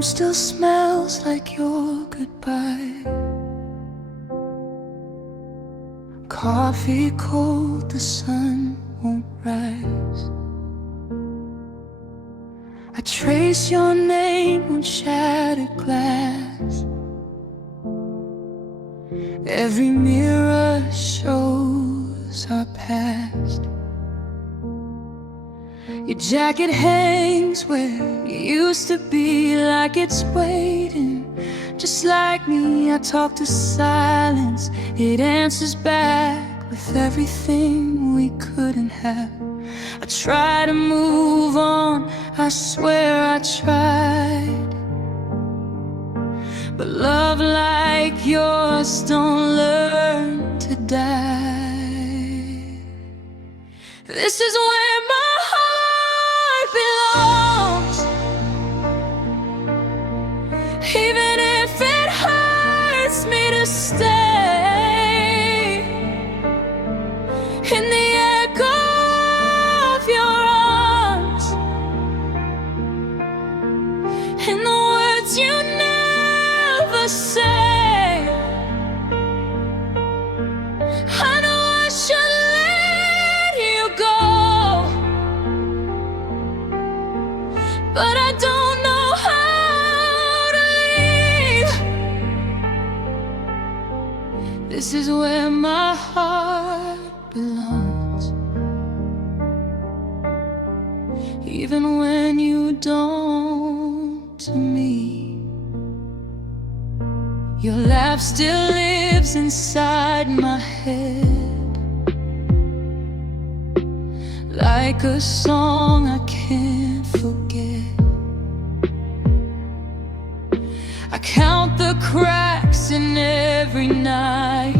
room still smells like your goodbye. Coffee cold, the sun won't rise. I trace your name on shattered glass. Every mirror shows our past. Your jacket hangs where you used to be, like it's waiting. Just like me, I talk to silence. It answers back with everything we couldn't have. I try to move on, I swear I tried. But love like yours don't learn to die. This is where my heart belongs. Even if it hurts me to stay, in the echo of your arms, in the words you never say. I know I should let you go, but I don't know how to leave. This is where my heart belongs. Even when you don't to me. Your laugh still lives inside my head, like a song I can't forget. I count the cracks in every night,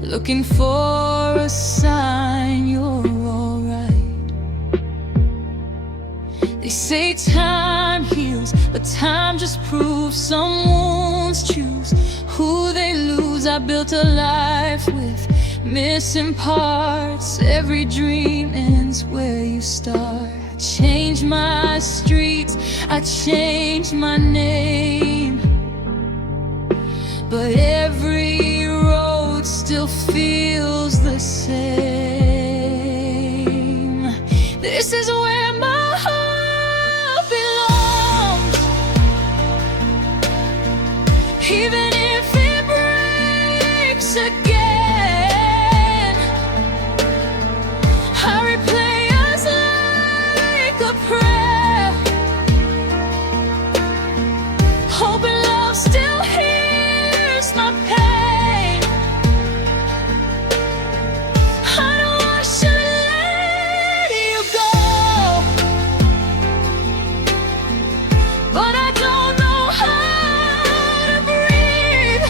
looking for a sign you're alright. They say time heals, but time just proves some wounds choose who they lose. I built a life with missing parts. Every dream ends where you start. I changed my streets, I changed my name, but every road still feels the same. This is where my heart belongs. Even if it breaks again, I replay us like a prayer, hoping love still hears my pain. I know I should let you go, but I don't know how to breathe.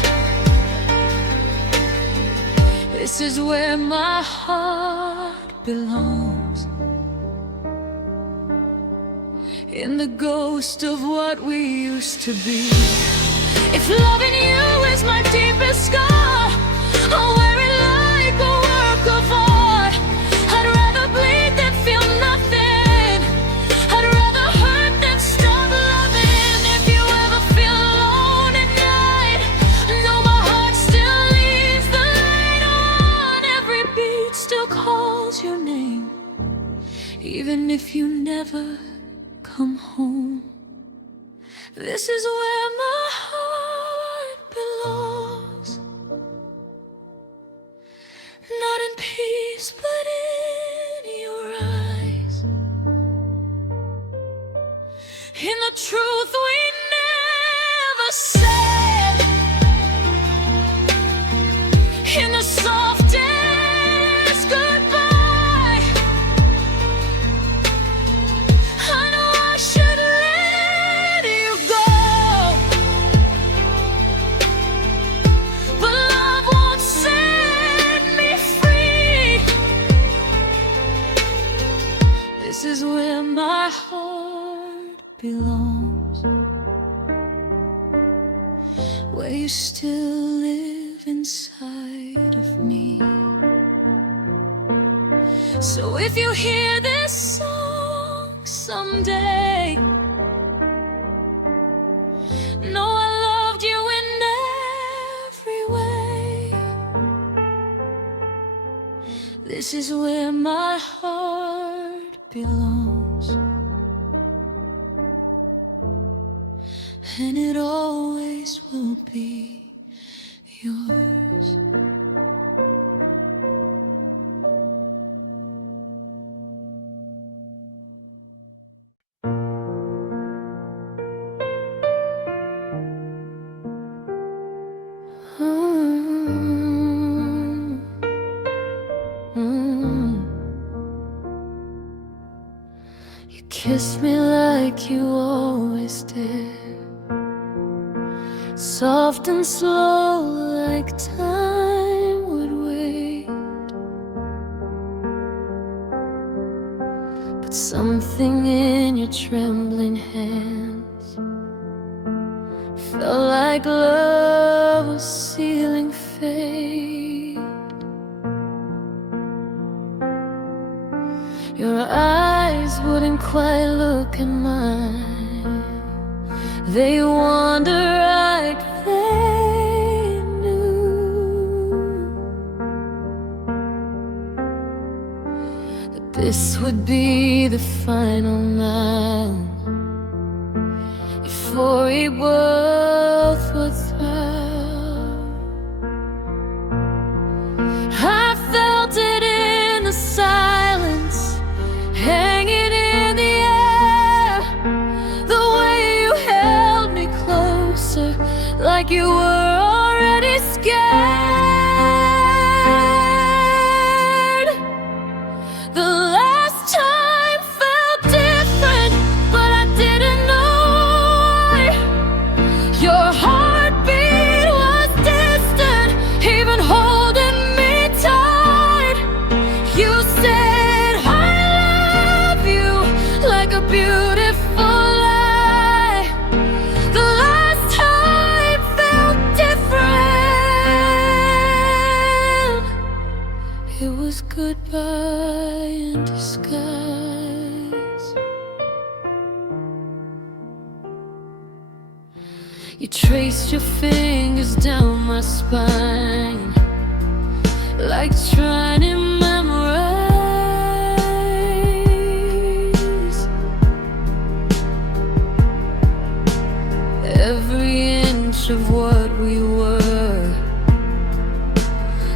This is where my heart belongs, in the ghost of what we used to be. If loving you is my deepest scar, I'll wear it like a work of art. I'd rather bleed than feel nothing. I'd rather hurt than stop loving. If you ever feel alone at night, know my heart still leaves the light on. Every beat still calls your name, even if you never come home. This is where my heart belongs, not in peace but in your eyes, in the truth we never said, in the softest goodbye. I know I should let you go, but love won't set me free. This is where my heart belongs, where you still live inside of me. So if you hear this song someday, This is where my heart belongs, and it always will be yours. You kiss me like you always did, soft and slow like time would wait. But something in your trembling hands felt like love was sealing fate. Your eyes wouldn't quite look in mine, they wander like they knew that this would be the final now, before we both would thrive. I felt it in the silence, hanging in the air, the way you held me closer, like you were already scared. The last time felt different, but I didn't know why. Your heartbeat was distant, even holding me tight. You said I love you like a beautiful lie. The last time felt different. It was goodbye in disguise. You traced your fingers down my spine, like trying to memorize every inch of what we were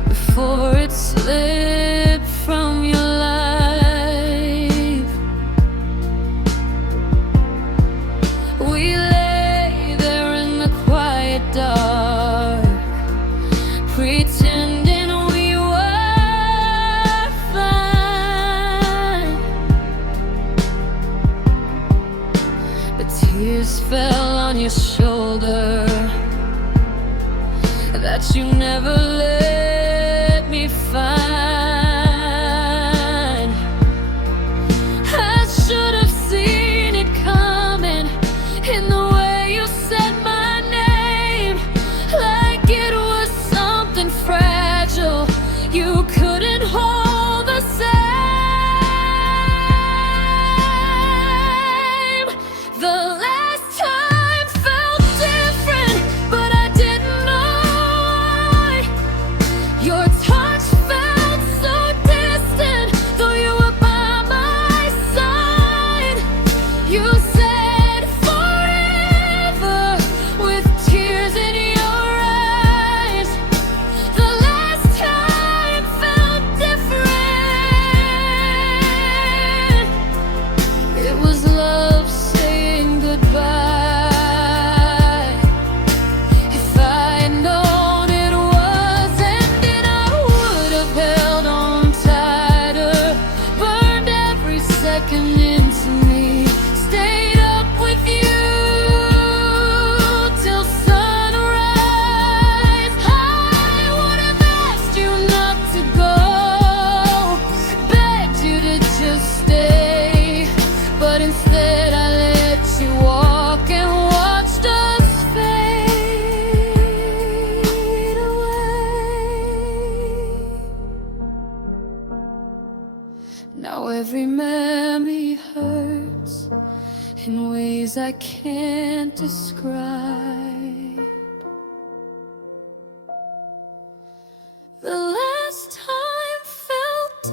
before it slipped from your life. We lay there in the quiet dark, pretending we were fine. But tears fell on your shoulder that you never let me find. I should have seen it coming in the way you said my name, like it was something fragile you couldn't hold the same. The last time felt different, but I didn't know why. Your touch felt so distant, though you were by my side. You said forever with tears in your eyes. The last time felt different. It was love saying goodbye. If I had known it was ending, I would have held on tighter, burned every second into me, stayed up with you till sunrise. I would have asked you not to go, begged you to just stay, but instead I let you walk and watched us fade away. Now every memory hurts in ways I can't describe. The last time felt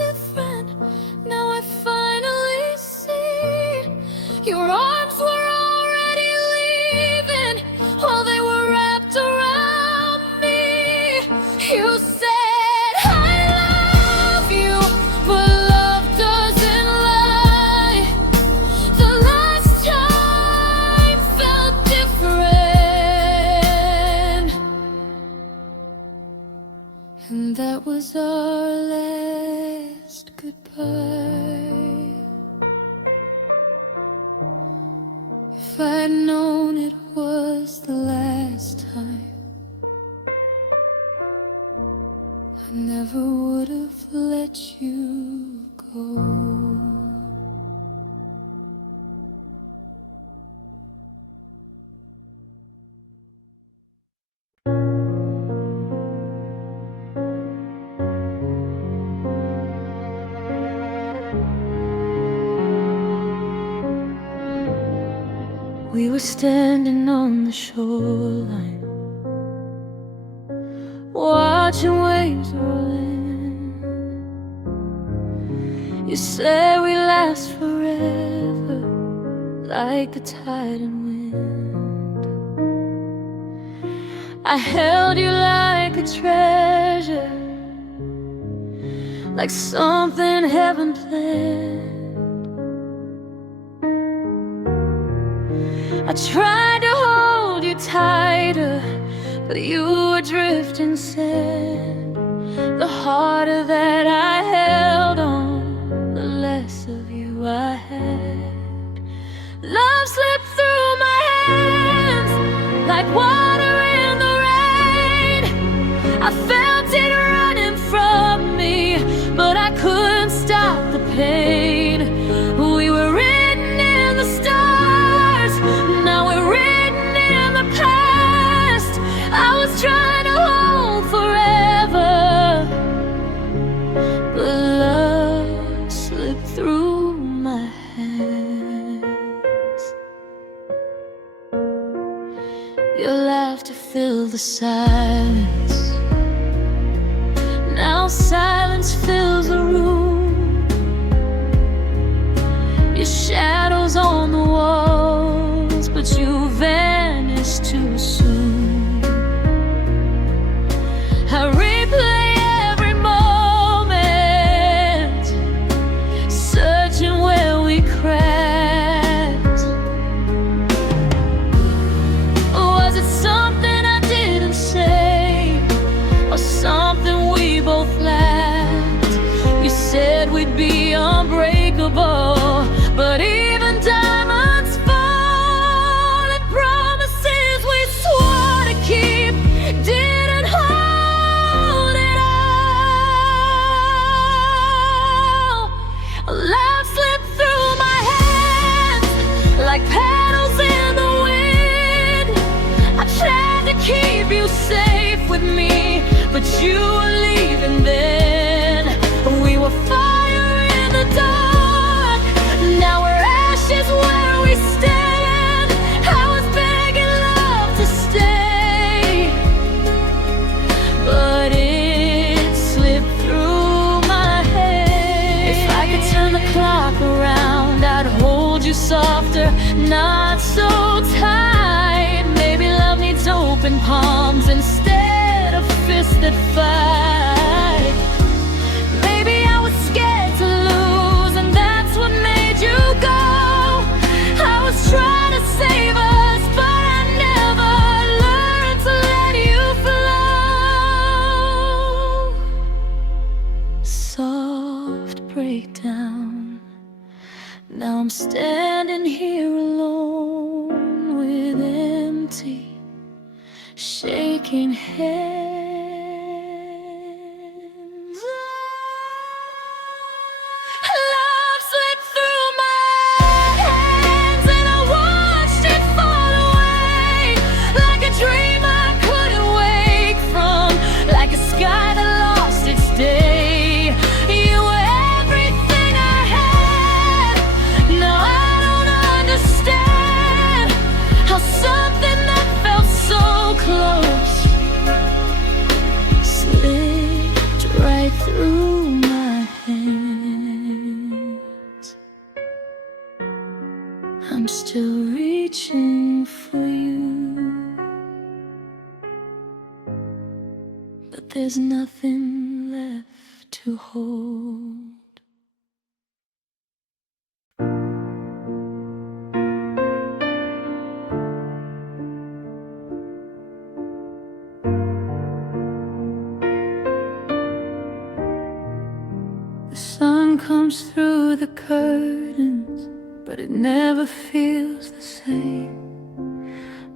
was our last goodbye. If I'd known it was the last time, I never would have let you go. We were standing on the shoreline, watching waves roll in. You said we last forever, like the tide and wind. I held you like a treasure, like something heaven planned. I tried to hold you tighter, but you were drifting sand. The harder that I held on, the less of you I had. Love slipped through my hands like water in the rain. I felt it running from me, but I couldn't stop the pain. We were written in the stars, now we're written in the past. I was trying to hold forever, but love slipped through my hands. Your laughter filled the silence. Now silence fills the room. Your shadows on the walls, but you vanished too soon. I replay every moment, searching where we cracked. Was it something I didn't say, or something we both lacked? You said we'd be unbreakable, but even diamonds fall, and promises we swore to keep didn't hold it all. Love slipped through my hands like petals in the wind. I tried to keep you safe with me, but you were leaving then. We were fire in the dark, now we're ashes where we stand. I was begging love to stay, but it slipped through my hands. If I could turn the clock around, I'd hold you softer, not so tight. Maybe love needs open palms instead of fists that fight. Maybe I was scared to lose, and that's what made you go. I was trying to save us, but I never learned to let you flow. Soft breakdown. Now I'm standing here alone with empty, shaking hands. Love slipped through my hands, and I watched it fall away, like a dream I couldn't wake from, like a sky that lost its day. You were everything I had. Now I don't understand how something that felt so close slipped right through my hands. I'm still reaching for you, but there's nothing left to hold. The sun comes through the curtains, but it never feels the same.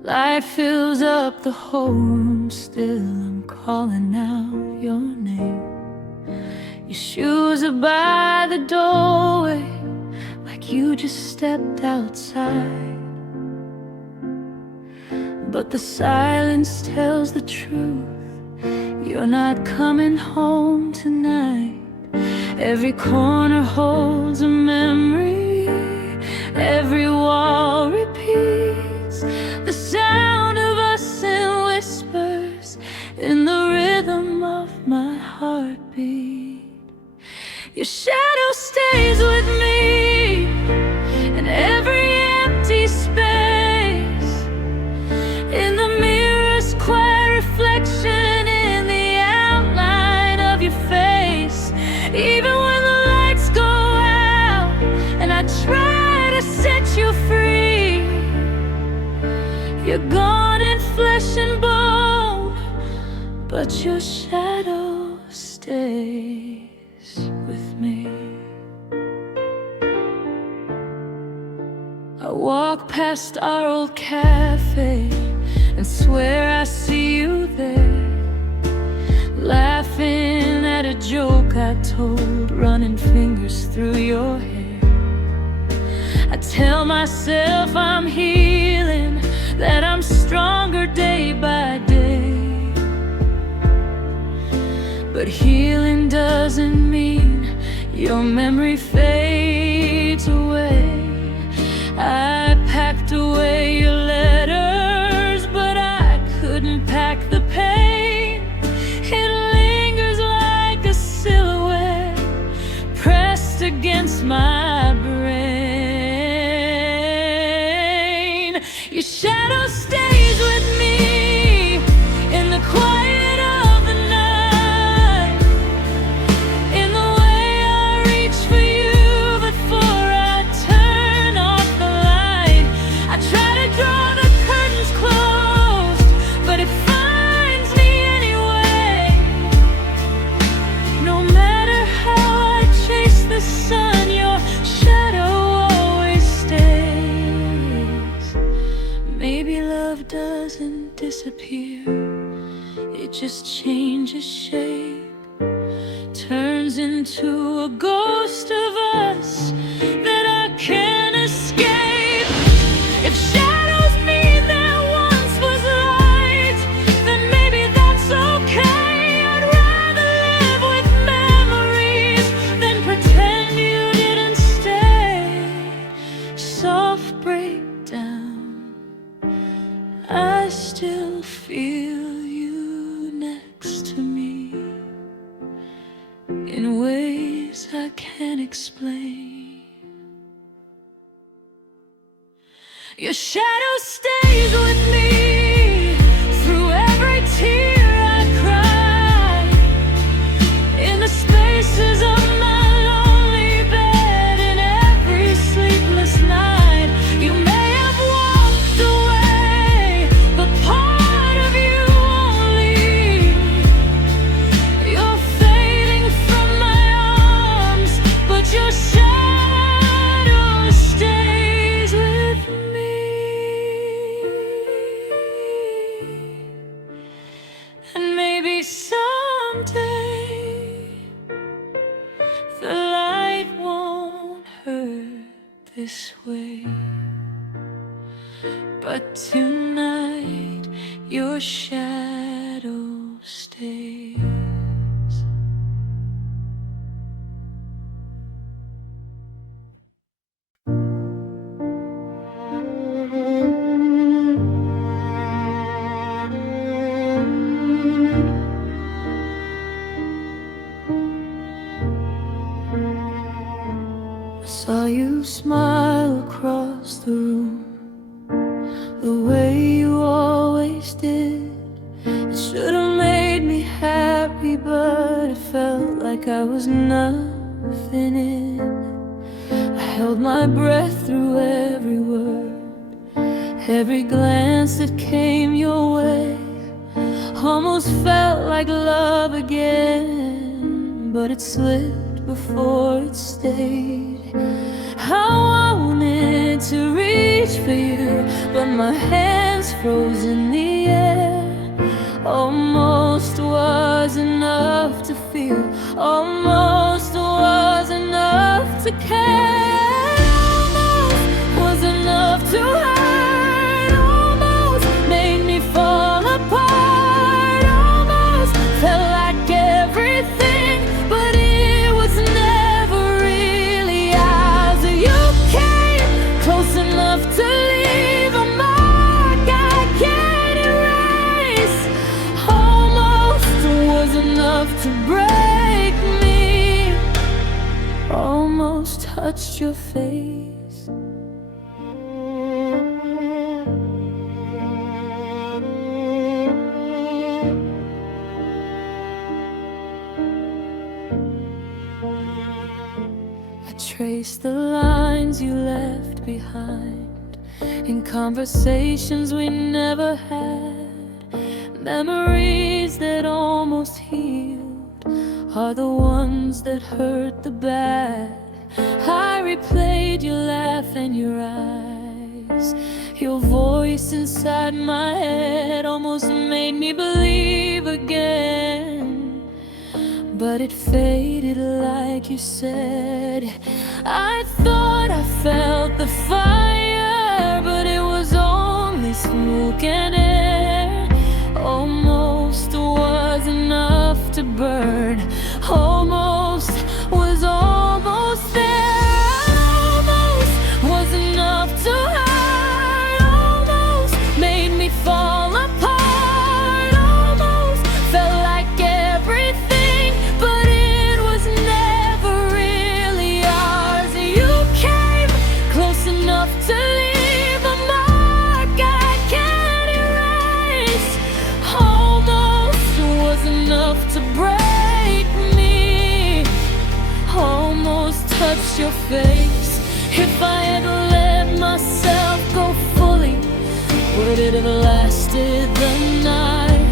Light fills up the whole room, still I'm calling out your name. Your shoes are by the doorway, like you just stepped outside. But the silence tells the truth, you're not coming home tonight. Every corner holds a memory, every wall repeats the sound of us in whispers, in the rhythm of my heartbeat. Your shadow stays with me in every empty space, in the mirror's quiet reflection, in the outline of your face. Even when the lights go out and I try to set you free, you're gone in flesh and bone, but your shadow stays with me. I walk past our old cafe and swear I see you there, laughing at a joke I told, running fingers through your hair. I tell myself I'm healing, that I'm stronger day by day. But healing doesn't mean your memory fades away. I packed away your letters, but I couldn't pack the pain. It lingers like a silhouette pressed against my brain. Your shadow stays with me in the quiet of the night, in the way I reach for you before I turn off the light. I try to draw the curtains closed, but it finds me anyway. No matter how I chase the sun, your shadow always stays. Maybe love doesn't disappear, it just changes shape, turns into a ghost of us that I can't escape. If shadows mean there once was light, then maybe that's okay. I'd rather live with memories than pretend you didn't stay. Soft breakdown, I still feel you next to me in ways I can't explain. Your shadow stays with me through every tear I cry, in the spaces of my lonely bed, in every sleepless night. You may have walked away, but part of you won't leave. You're fading from my arms, but your shadow stays with me. And maybe someday the light won't hurt this way, but tonight your shadow stays. I saw you smile across the room, the way you always did. It should have made me happy, but it felt like I was nothing in. I held my breath through every word, every glance that came your way. Almost felt like love again, but it slipped before it stayed. How I wanted to reach for you, but my hands froze in the air. Almost was enough to feel, almost was enough to care. Almost was enough to hurt, almost made me fall apart. Almost felt like everything, but it was never really ours. You came close enough to leave a mark I can't erase. Almost was enough to break me, almost touched your face. I traced the lines you left behind in conversations we never had. Memories that almost healed are the ones that hurt the bad. I replayed your laugh and your eyes. Your voice inside my head almost made me believe again. But it faded like you said. I thought I felt the fire, but it was only smoke and air. Almost was enough to burn, almost was almost there. Almost was enough to hurt, almost made me fall apart. Almost felt like everything, but it was never really ours. You came close enough to leave a mark I can't erase. Almost was enough to break me, almost touched your face. If I had let myself go fully, would it have lasted the night?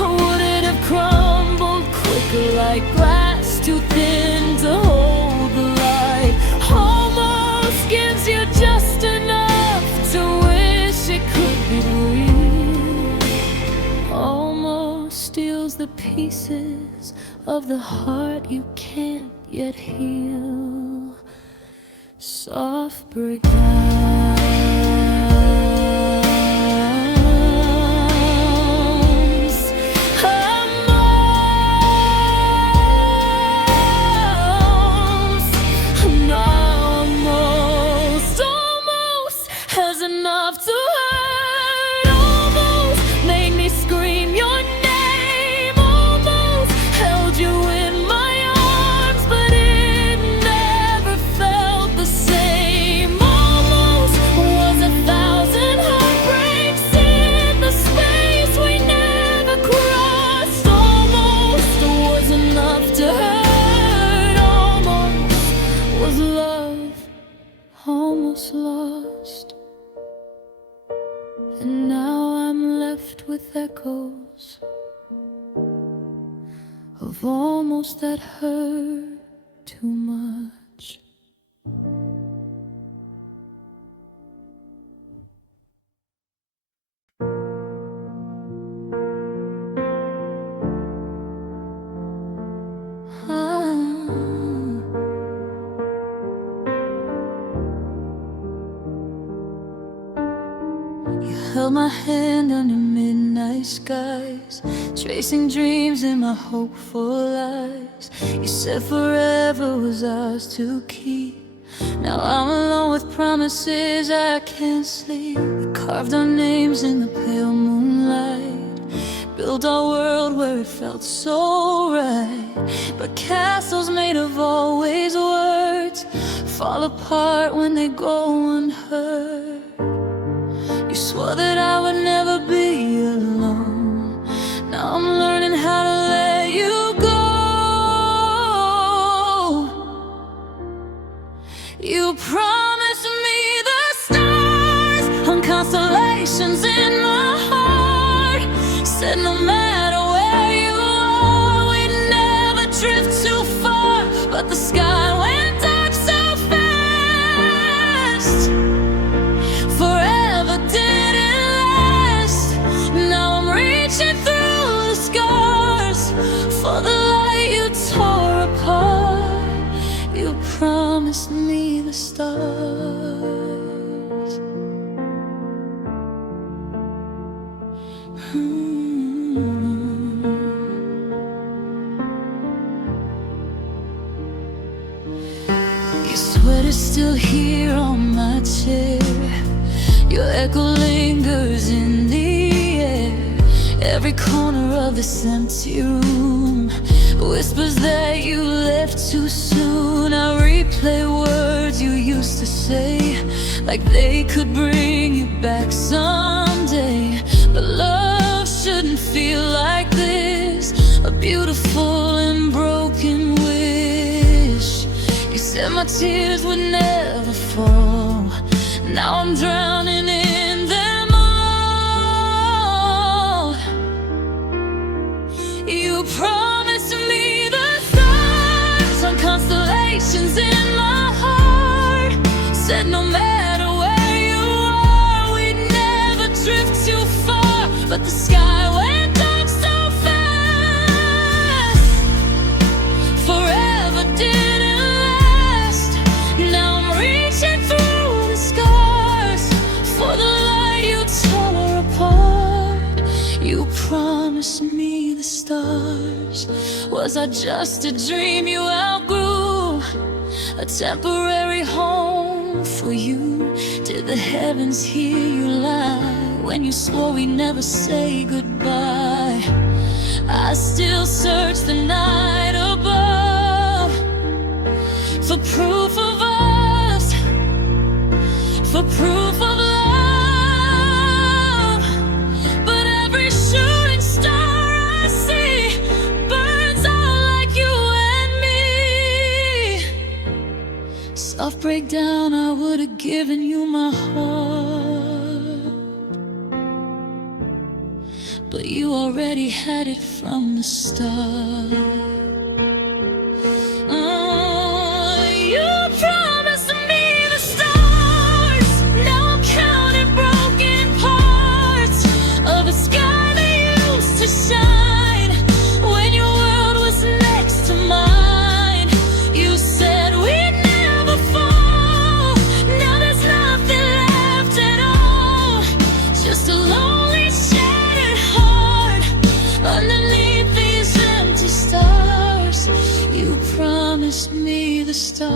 Or would it have crumbled quicker like glass, too thin to hold the light? Almost gives you just enough to wish it could be real. Almost steals the pieces of the heart you can't yet heal. Soft breakdowns, almost has enough to hurt. Almost made me scream your name. Almost held you in my arms, but it never felt the same. Almost was 1,000 heartbreaks in the space we never crossed. Almost was enough to hurt. Almost was love, almost lost. And now I'm left with echoes of almost that hurt too much. You held my hand under midnight skies, tracing dreams in my hopeful eyes. You said forever was ours to keep. Now I'm alone with promises I can't sleep. We carved our names in the pale moonlight, built our world where it felt so right. But castles made of always words fall apart when they go unheard. You swore that I would never be alone. Now I'm learning how to let you go. You promised me the stars on constellations in my heart. Said no matter where you are, we'd never drift too far. But but the sky went dark so fast. Forever didn't last. Now I'm reaching through the scars for the light you tore apart. You promised me the stars. Your sweat is still here on my chair. Your echo lingers in the air. Every corner of this empty room whispers that you left too soon. I replay words you used to say, like they could bring you back someday. But love shouldn't feel like this, a beautiful and broken wish. You said my tears would never fall. Now I'm drowning in them all. You promised me the stars on constellations in my heart. Said no matter where you are, we'd never drift too far. But the sky went dark so fast. Forever didn't last. Now I'm reaching through the scars for the light you tore apart. You promised me the stars. Was I just a dream you outgrew? A temporary home for you? Did the heavens hear you lie when you swore we'd never say goodbye? I still search the night above for proof of us, for proof of love. But every shooting star I see burns out like you and me. Soft breakdown, I would have given you my heart, but you already had it from the start. You promised me the stars. Now I'm counting broken parts of a sky that used to shine when your world was next to mine. You said we'd never fall. Now there's nothing left at all, just a lonely shattered heart underneath these empty stars. You promised me the stars,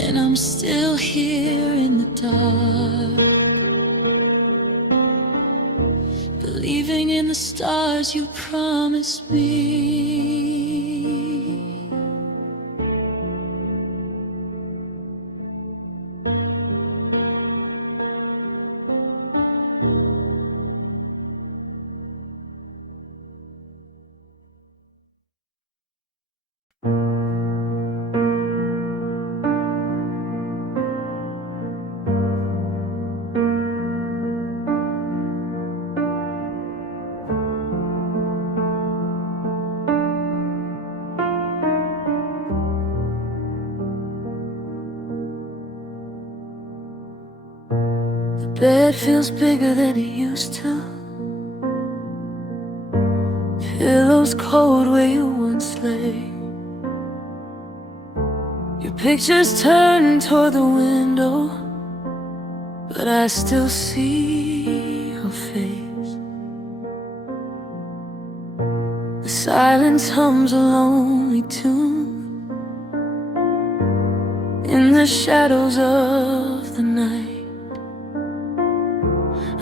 and I'm still here in the dark, believing in the stars you promised me. Bed feels bigger than it used to. Pillows cold where you once lay. Your picture's turned toward the window, but I still see your face. The silence hums a lonely tune in the shadows of the night.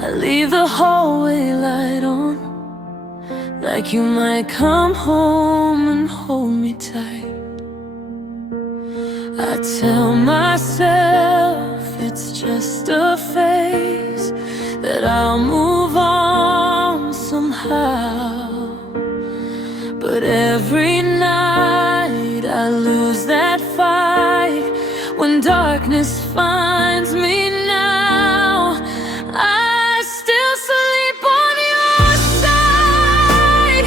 I leave the hallway light on, like you might come home and hold me tight. I tell myself it's just a phase, that I'll move on somehow. But every night I lose that fight. When darkness finds me now, I still sleep on your side.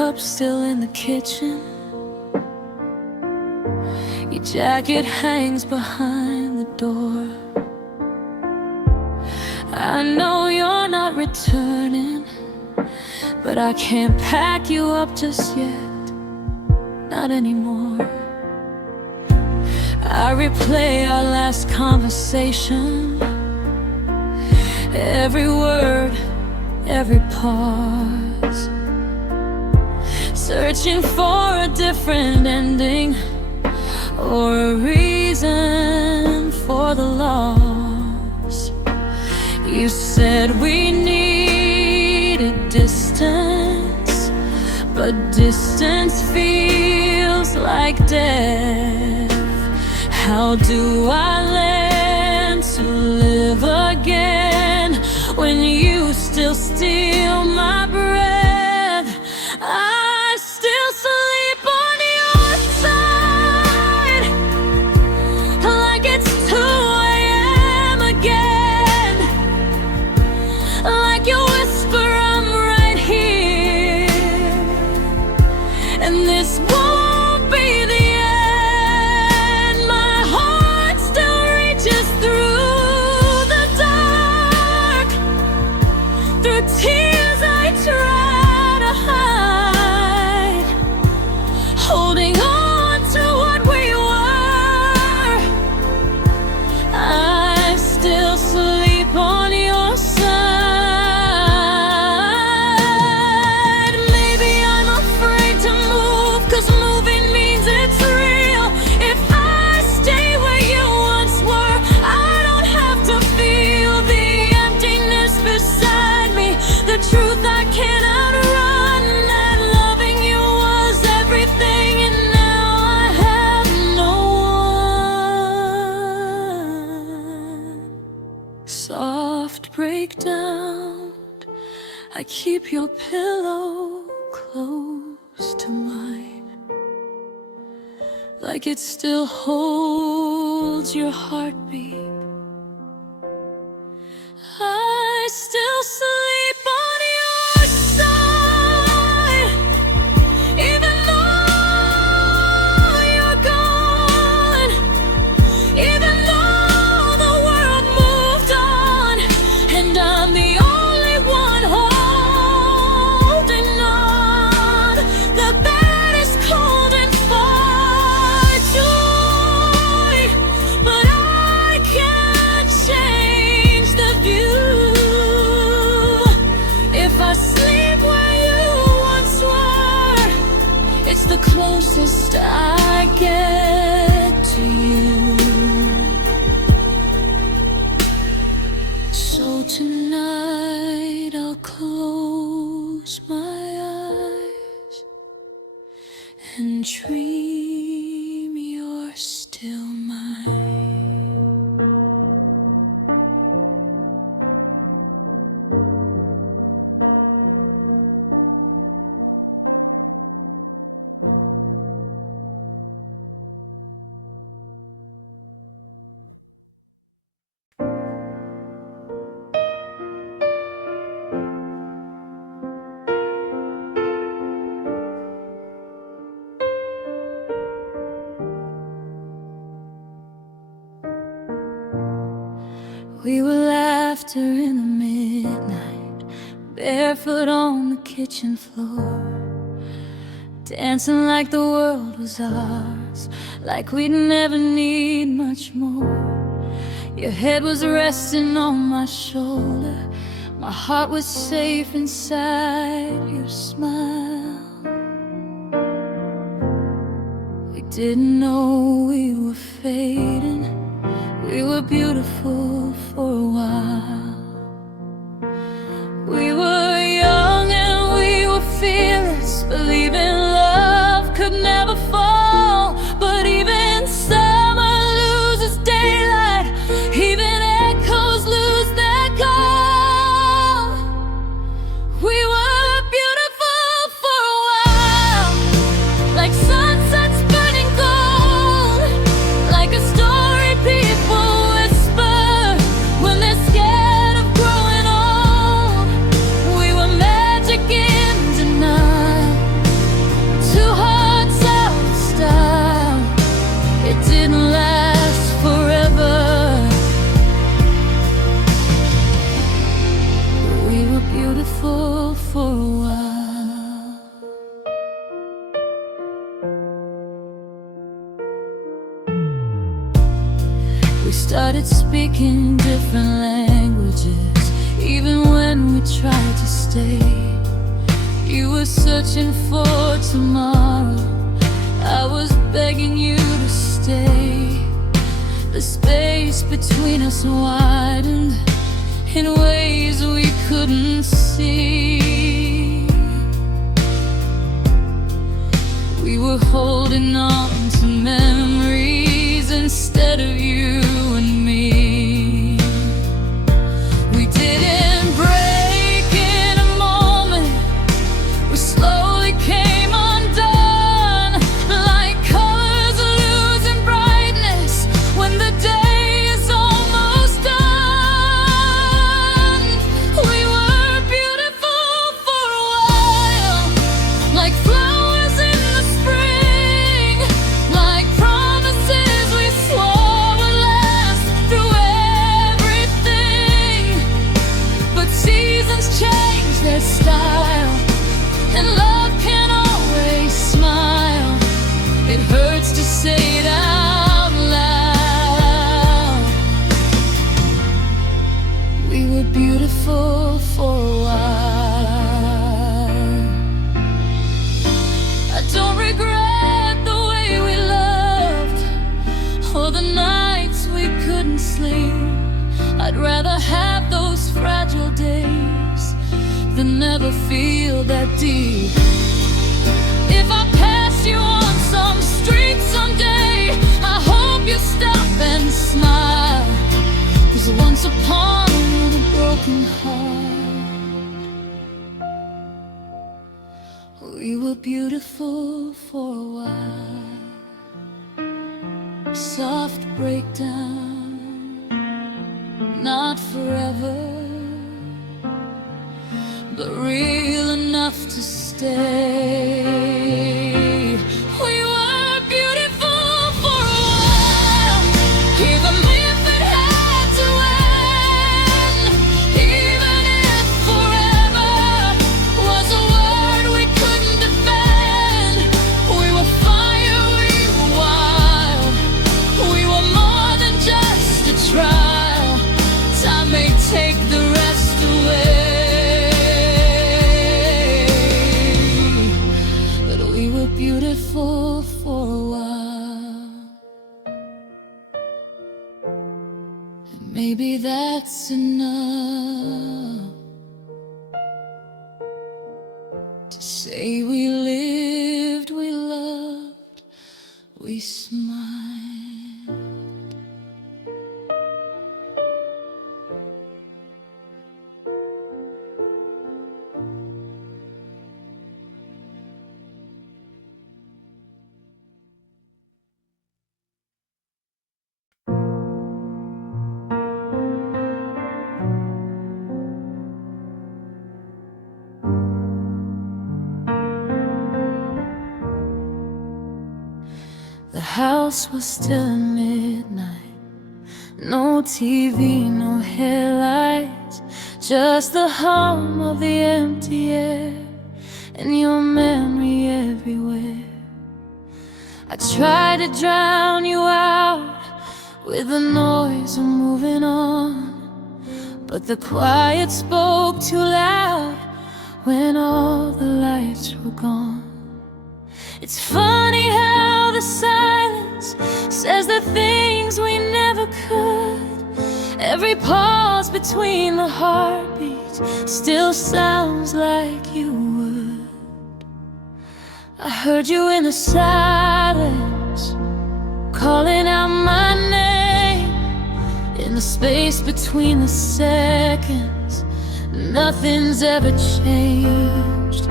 cup still in the kitchen. Your jacket hangs behind the door. I know you're not returning, but I can't pack you up just yet, not anymore. I replay our last conversation, every word, every pause, searching for a different ending or a reason for the loss. You said we needed distance, but distance feels like death. How do I learn to live again when you still steal my breath? I still sleep on your side, like it's 2 a.m. again, like you whisper I'm right here, and this won't be the end. My heart still reaches through the dark, through tears I try to hide, holding on to what we were. I still sleep on your side. Maybe I'm afraid to move, 'cause moving means it's real. If I stay where you once were, I don't have to feel the emptiness beside me, the truth I can't outrun, that loving you was everything and now I have no one. Soft breakdown, I keep your pillow close to mine, like it still holds your heartbeat. I still sleep on your side, even though you're gone, even though the world moved on, and I'm the only one holding on. The bed is cold and far joy, but I can't change the view. If I sleep where you once were, it's the closest I get to you. So tonight I'll close my eyes and dream you're still mine. We were laughter in the midnight, barefoot on the kitchen floor, dancing like the world was ours, like we'd never need much more. Your head was resting on my shoulder, my heart was safe inside your smile. We didn't know we were fading, we were beautiful for a while. We were young and we were fearless, believing love could never fall. But even summer loses daylight, even echoes lose their call. We were beautiful for a while, like sunsets burning gold, like a story people whisper when they're scared. We started speaking different languages, even when we tried to stay. You were searching for tomorrow, I was begging you to stay. The space between us widened in ways we couldn't see. We were holding on to memories instead of you and me. We didn't break in a moment, we slowly came undone, like colors losing brightness when the day is almost done. We were beautiful for a while, like flowers in the spring, like promises we swore would last through everything. But seasons change their style, and love can't always smile. It hurts to say it out loud. We were beautiful for a while. I don't regret the way we loved, or the nights we couldn't sleep. I'd rather have those fragile days than never feel that deep. If I pass you on some street someday, I hope you stop and smile. 'Cause once upon a broken heart, we were beautiful for a while. Soft breakdown, not forever, but real enough to stay. We were beautiful for a while, even if it had to end, even if forever was a word we couldn't defend. We were fire, we were wild, we were more than just a trial. Time may take the rest away, but we were beautiful for a while. And maybe that's enough to say we lived, we loved, we smiled. The house was still at midnight, no TV, no headlights, just the hum of the empty air and your memory everywhere. I tried to drown you out with the noise of moving on, but the quiet spoke too loud when all the lights were gone. It's funny how the silence says the things we never could. Every pause between the heartbeats still sounds like you would. I heard you in the silence, calling out my name. In the space between the seconds, nothing's ever changed.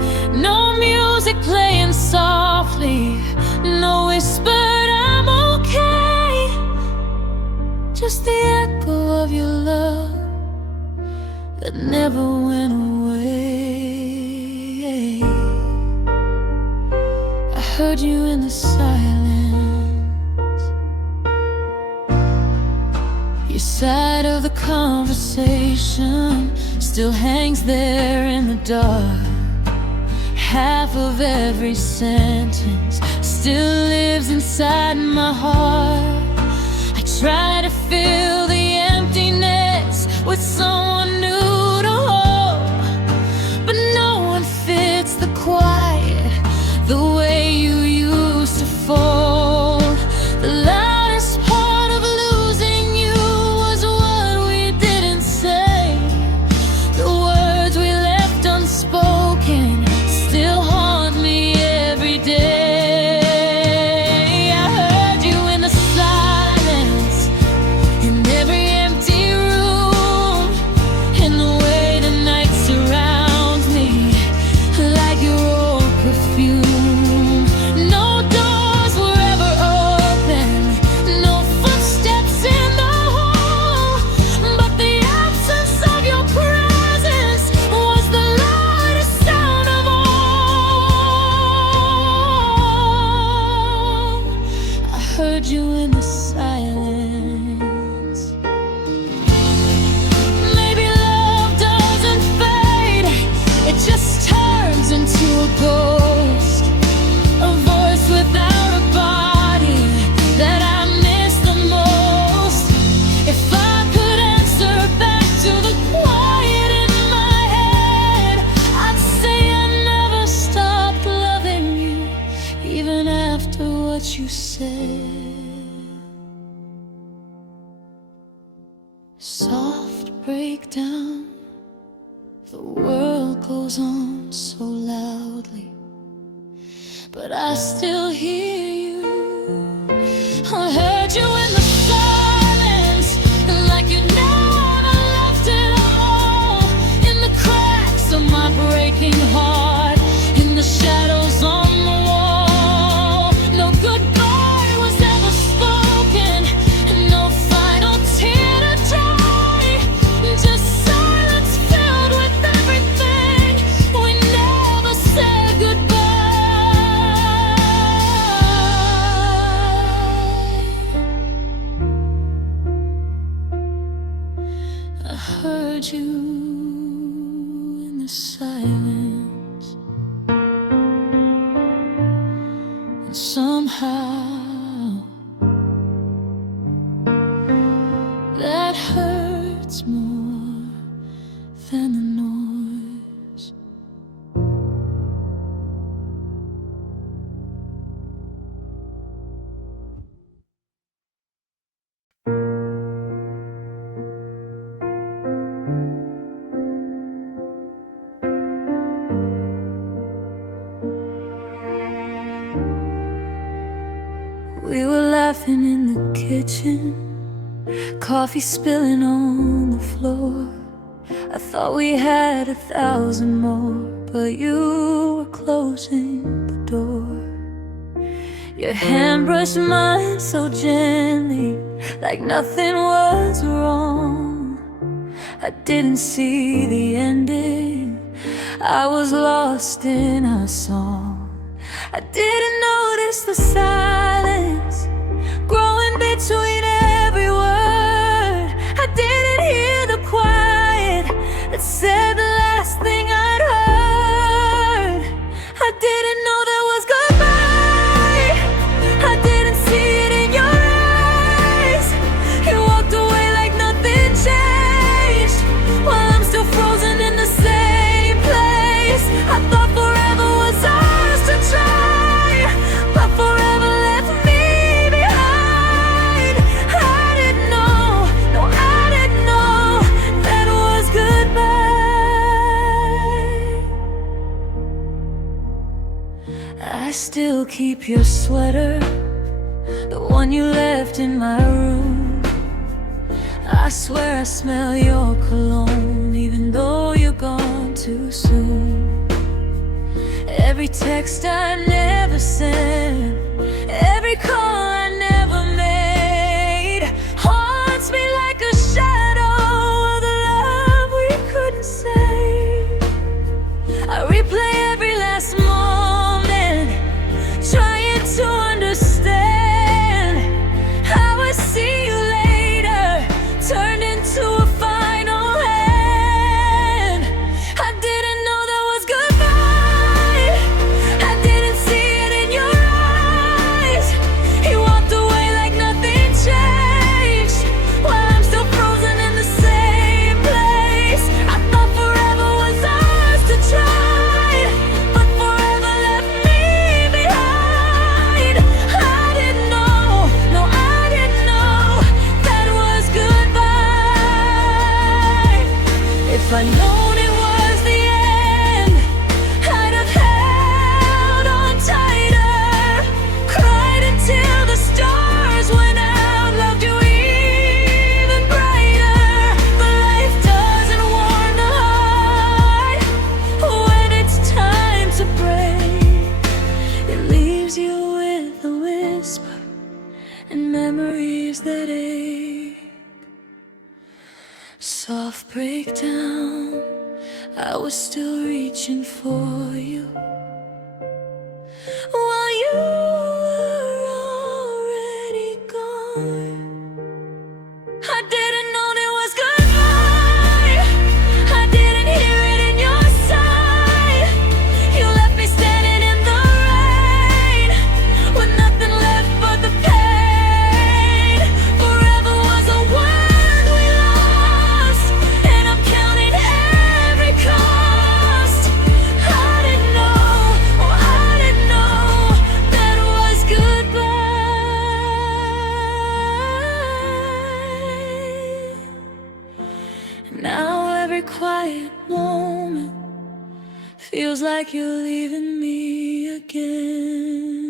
No music playing softly, no whispered I'm okay, just the echo of your love that never went away. I heard you in the silence, your side of the conversation still hangs there in the dark. Half of every sentence still lives inside my heart. I try to feel with someone new to hold, but no one fits the quiet the way you used to fold. The loudest part of losing you was what we didn't say. The words we left unspoken still haunt me every day. I heard you in the silence, in every empty room, in the way the night surrounds me like your old perfume. No doors were ever open, no footsteps in the hall, but the absence of your presence was the loudest sound of all. I heard you in the silence. Maybe love doesn't fade, it just turns into a ghost, a voice without a body that I miss the most. If I could answer back to the quiet in my head, I'd say I never stopped loving you, even after what you said. Soft breakdown, the world goes on so loudly, but I still hear you. I heard you in the silence, like you never left it all. In the cracks of my breaking heart, in the shadows on the wall. No goodbye was ever spoken, no final tear to dry, just silence filled with everything we never said goodbye. I heard you in the silence, and somehow that hurts more than the noise. We were laughing in the kitchen, coffee spilling on the floor. I thought we had 1,000 more, but you were closing the door. Your hand brushed mine so gently, like nothing was wrong. I didn't see the ending, I was lost in our song. I didn't notice the silence growing between every word. I didn't hear the quiet that said the last thing I'd heard. I didn't know there was goodbye, I didn't see it in your eyes. You walked away like nothing changed, while I'm still frozen in the same place. I thought forever was ours to try, but forever left me behind. I didn't know, no, I didn't know that was goodbye. I still keep your sweater, the one you left in my room. I swear I smell your cologne, even though you're gone too soon. Every text I never sent, every call I never made, haunts me like a shadow of the love we couldn't save. I replay every last moment, trying to understand how I see you later turned into a final hand. I didn't know there was goodbye, I didn't see it in your eyes. You memories that ache. Soft breakdown, I was still reaching for you while you were already gone. I didn't know there was goodbye. I didn't hear it in your sigh. You left me standing in the rain with nothing left but the pain. Forever was a word we lost, and I'm counting every cost. I didn't know, oh I didn't know that was goodbye. Now every quiet moment feels like you're leaving me again.